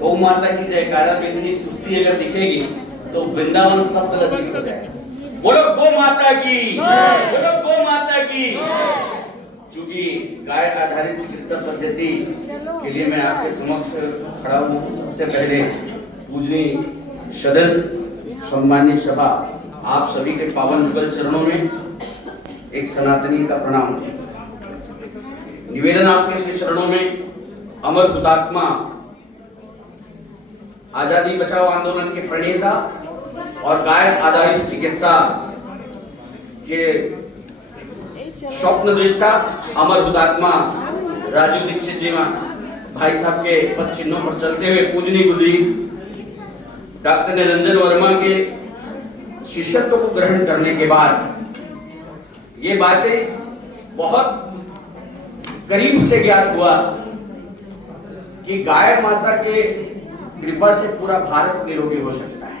गौ माता की जयकारा में इतनी सुस्ती अगर दिखेगी तो वृंदावन शब्द लज्जित हो जाएगा। बोलो गौ माता की, बोलो गौ माता की। चूंकि गाय आधारित चिकित्सा पद्धति के लिए मैं आपके समक्ष खड़ा हूँ, सबसे पहले पूजनीय सदन, सम्मानित सभा, आप सभी के पावन जुगल चरणों में एक सनातनी का प्रणाम। निवेदन आपके श्री चरणों में अमर हुतात्मा आजादी बचाओ आंदोलन के प्रणेता और गाय आधारित चिकित्सा के स्वप्न दृष्टा अमर हुतात्मा राजीव दीक्षित जी भाई साहब के पद चिन्हों पर चलते हुए पूजनीय गुरुजी डॉक्टर निरंजन वर्मा के शिष्यत्व को ग्रहण करने के बाद ये बातें बहुत करीब से ज्ञात हुआ कि गाय माता के कृपा से पूरा भारत निरोगी हो सकता है।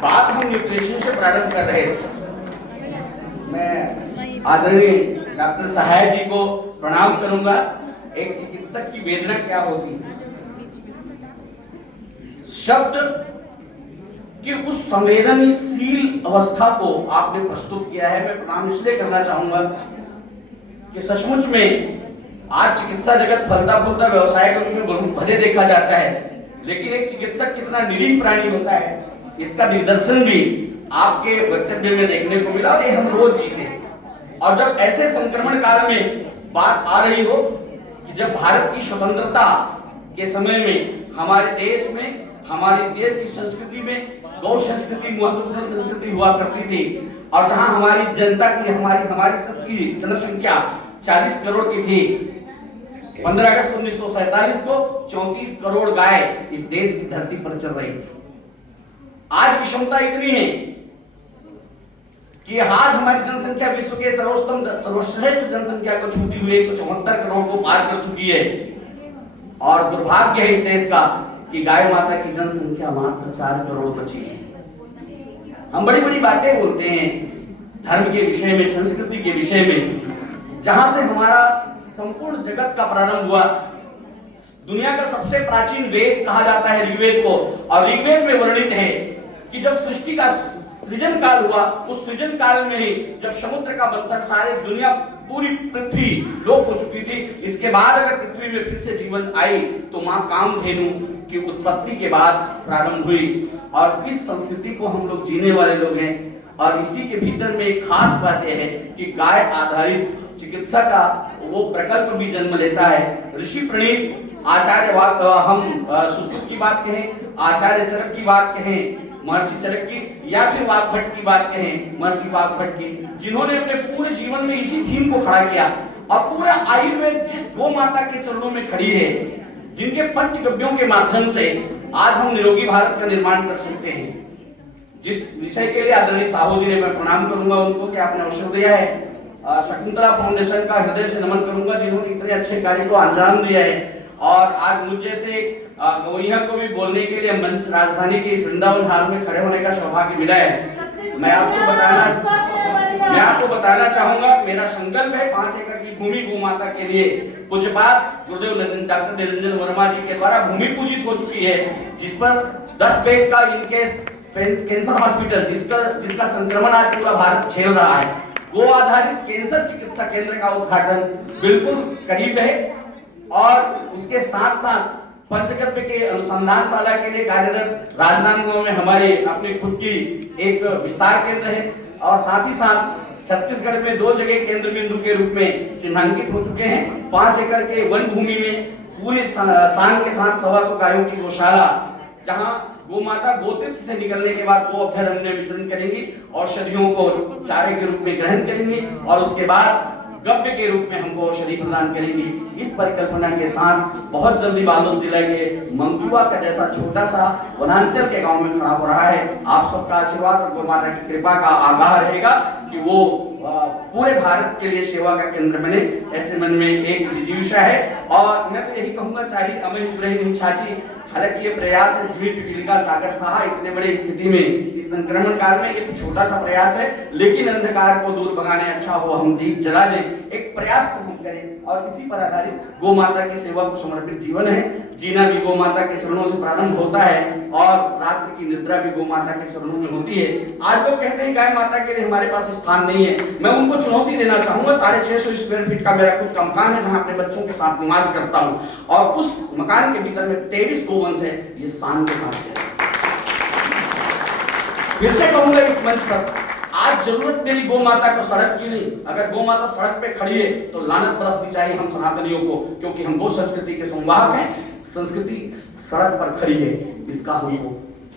बात हम न्यूट्रिशन से प्रारंभ कर रहे थे। मैं आदरणीय डॉक्टर सहाय जी को प्रणाम करूंगा। एक चिकित्सक की वेदना क्या होती है, शब्द कि उस संवेदनशील अवस्था को आपने प्रस्तुत किया है। मैं प्रणाम इसलिए करना चाहूंगा कि सचमुच में आज चिकित्सा जगत फलता फूलता व्यवसाय के रूप में भले देखा जाता है, लेकिन एक चिकित्सक कितना निरीह प्राणी होता है इसका निदर्शन भी आपके वक्तव्य में देखने को मिला और ये हम रोज जीते हैं। और जब ऐसे संक्रमण काल में बात आ रही हो कि जब भारत की स्वतंत्रता के समय में हमारे देश में, हमारे देश की संस्कृति में गौ संस्कृति महत्वपूर्ण संस्कृति हुआ करती थी और जहां हमारी जनता की, हमारी सबकी जनसंख्या 40 करोड़ की थी। 15 अगस्त 1947 को 34 करोड़ गाय इस देश की धरती पर चल रही थी। आज की क्षमता इतनी है कि आज हमारी जनसंख्या विश्व के सर्वश्रेष्ठ जनसंख्या को छूती हुई 174 करोड़ को पार कर चुकी है। और दुर्भाग्य है इस देश का कि गाय माता की जनसंख्या मात्र 4 करोड़ बची है। हम बड़ी बड़ी बातें बोलते हैं धर्म के विषय में, संस्कृति के विषय में, जहां से हमारा संपूर्ण जगत का प्रारंभ हुआ। दुनिया का सबसे प्राचीन वेद कहा जाता है ऋग्वेद को, और ऋग्वेद में वर्णित है कि जब सृष्टि का सृजन काल हुआ, उस सृजन काल में ही जब समुद्र का मंथन, सारी दुनिया, पूरी पृथ्वी लोप हो चुकी थी। इसके बाद अगर पृथ्वी में फिर से जीवन आई तो मां कामधेनु की उत्पत्ति के बाद प्रारंभ हुई। और इस संस्कृति को हम लोग जीने वाले लोग हैं। और इसी के भीतर में एक खास बात यह है कि गाय आधारित चिकित्सा का वो प्रकल्प भी जन्म लेता है। ऋषि प्रणीत आचार्य हम सुश्रुत की बात कहें, आचार्य चरक की बात कहें, महर्षि चरक की, या फिर वाग्भट की बात कहें, महर्षि वाग्भट की, जिन्होंने अपने पूरे जीवन में इसी थीम को खड़ा किया। और पूरा आयुर्वेद जिस गौ माता के चरणों में खड़ी है, जिनके पंचगव्यों के माध्यम से आज हम निरोगी भारत का निर्माण कर सकते हैं। जिस विषय के लिए आदरणीय साहू जी ने, मैं प्रणाम करूंगा उनको कि आपने अवसर दिया है। शकुंतला फाउंडेशन का हृदय से नमन करूंगा जिन्होंने इतने अच्छे कार्य को अंजाम दिया है। और आज मुझे से गौइया को भी बोलने के लिए मंच राजधानी के इस वृंदावन हाल में खड़े होने का सौभाग्य मिला है। मैं आपको बताना चाहूंगा, मेरा संकल्प है 5 एकड़ की भूमि गौ माता के लिए। पूज्यपात गुरुदेव डॉक्टर निरंजन वर्मा जी के द्वारा भूमि पूजित हो चुकी है, जिस पर 10 बेड का इनकेस कैंसर हॉस्पिटल, जिसका संक्रमण आज पूरा भारत झेल रहा है, गो आधारित कैंसर चिकित्सा केंद्र का उद्घाटन बिल्कुल करीब है। और उसके साथ साथ पंचगव्य के अनुसंधानशाला के लिए कार्यरत राजनांदगांव में हमारी अपनी खुद की एक विस्तार केंद्र है। और साथ ही साथ छत्तीसगढ़ में 2 जगह केंद्र बिंदु के रूप में चिन्हांकित हो चुके हैं। 5 एकड़ के वन भूमि में पूरे सांग के साथ 125 गायों की गौशाला, जहां गो माता गोतीर्थ से निकलने के बाद गो अभ्यारण्य में विचरण करेंगी, औषधियों को चारे के रूप में ग्रहण करेंगी और उसके बाद गव्य के रूप में हमको औषधि प्रदान करेंगी। इस परिकल्पना के साथ बहुत जल्दी बालोद जिला के मंगचुआ का जैसा छोटा सा वनांचल के गांव में खड़ा हो रहा है। आप सबका आशीर्वाद और गौ माता की कृपा का आगाह रहेगा कि वो पूरे भारत के लिए सेवा का केंद्र बने, ऐसे मन में एक जिजीविषा है। और मैं तो यही कहूंगा, चाहे अमय जुड़े नहीं छाची, हालांकि ये प्रयास है झील पिपीली का सागर था इतने बड़े स्थिति में, इस संक्रमण काल में एक छोटा सा प्रयास है, लेकिन अंधकार को दूर भगाने अच्छा हो हम दीप जला दें, एक प्रयास को हम करें। और इसी पर आधारित गौ माता की सेवा को समर्पित जीवन है। जीना भी गौ माता के चरणों से प्रारंभ होता है और रात्रि की निद्रा भी गौ माता के चरणों में होती है। आज लोग कहते हैं गाय माता के लिए हमारे पास स्थान नहीं है। मैं उनको चुनौती देना चाहूंगा। 650 स्क्वायर फीट का मेरा खुद का मकान है जहां अपने बच्चों के साथ निवास करता हूं और उस मकान के भीतर में 23 गोवंश है। ये शान के साथ है। फिर से कहूंगा इस मंच पर, आज जरूरत मेरी गौ माता को सड़क की नहीं। अगर गौ माता सड़क पे खड़ी है तो लानत बरसनी चाहिए हम सनातनियों को, क्योंकि हम गौ संस्कृति के संवाहक हैं। संस्कृति सड़क पर खड़ी है, इसका हमको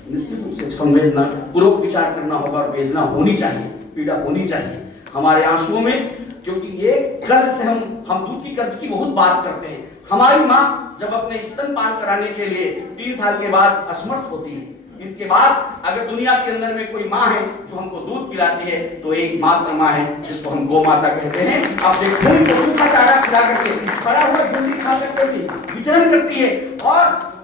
निश्चित रूप से संवेदना पूर्वक विचार करना होगा और वेदना होनी चाहिए, पीड़ा होनी चाहिए हमारे आंसुओं में। क्योंकि ये कर्ज से हम दूध की कर्ज की बहुत बात करते हैं। हमारी माँ जब अपने स्तनपान कराने के लिए 3 साल के बाद असमर्थ होती है, इसके बाद अगर दुनिया के अंदर में कोई माँ है जो हमको दूध पिलाती है तो एक मात्र माँ है जिसको हम गौ माता कहते हैं। अपने खून को सूखा चारा खिला करके, सड़ा हुआ जल्दी खा करके विचरण करती है और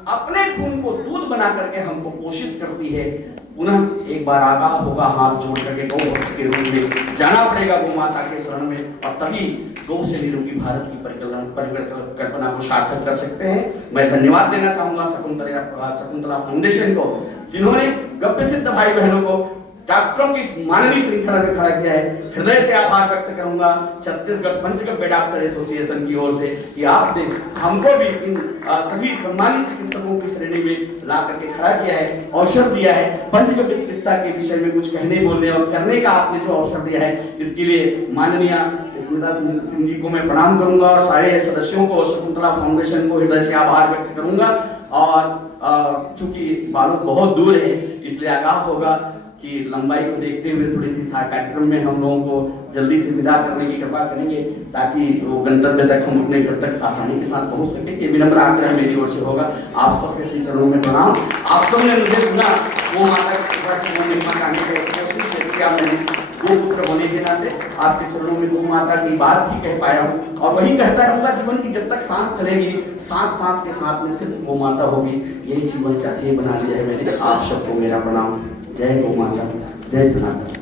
अपने खून को दूध बना करके हमको पोषित करती है। पुनः एक बार आगाह होगा हाथ जोड़ करके गौ भक्त के रूप में जाना पड़ेगा गौ माता के शरण में, और तभी गौ से निरोगी भारत की परिकल्पना को सार्थक कर सकते हैं। मैं धन्यवाद देना चाहूंगा शकुंतला फाउंडेशन को, जिन्होंने गप्य सिद्ध भाई बहनों को डॉक्टरों की इस माननीय श्रृंखला में खड़ा किया है। हृदय से आभार व्यक्त करूंगा छत्तीसगढ़ पंचगव्य डॉक्टर एसोसिएशन की ओर से कि आपने हमको भी इन सभी सम्मानित चिकित्सकों की श्रेणी में ला करके खड़ा किया है, अवसर दिया है। पंचगव्य चिकित्सा के विषय में कुछ कहने बोलने और करने का आपने जो अवसर दिया है, इसके लिए माननीय स्मिता सिंह जी को मैं प्रणाम करूंगा और सारे सदस्यों को, शकुंतला फाउंडेशन को हृदय से आभार व्यक्त करूंगा। और चूंकि बालू बहुत दूर है इसलिए आगाह होगा कि लंबाई को देखते हुए थोड़ी सी कार्यक्रम में हम लोगों को जल्दी से विदा करने की कृपा करेंगे ताकि वो गंतव्य तक हम अपने घर तक आसानी के साथ पहुंच सके। ये विनम्र आग्रह मेरी ओर से होगा। आप सबके श्री चरणों में प्रणाम। आप सबने मुझे सुना, वो माता की कृपा से वो मेहमान आने की कोशिश किया मैंने, गो पुत्र होने के नाते आपके चरणों में गौ माता की बात ही कह पाया हूँ और वही कहता रहूंगा जीवन की जब तक सांस चलेगी, सांस सांस के साथ में सिर्फ गौ माता होगी। यही जीवन का ध्येय बना लिया है मैंने। आप सबको मेरा प्रणाम। जय गौ माता, जय सनातन।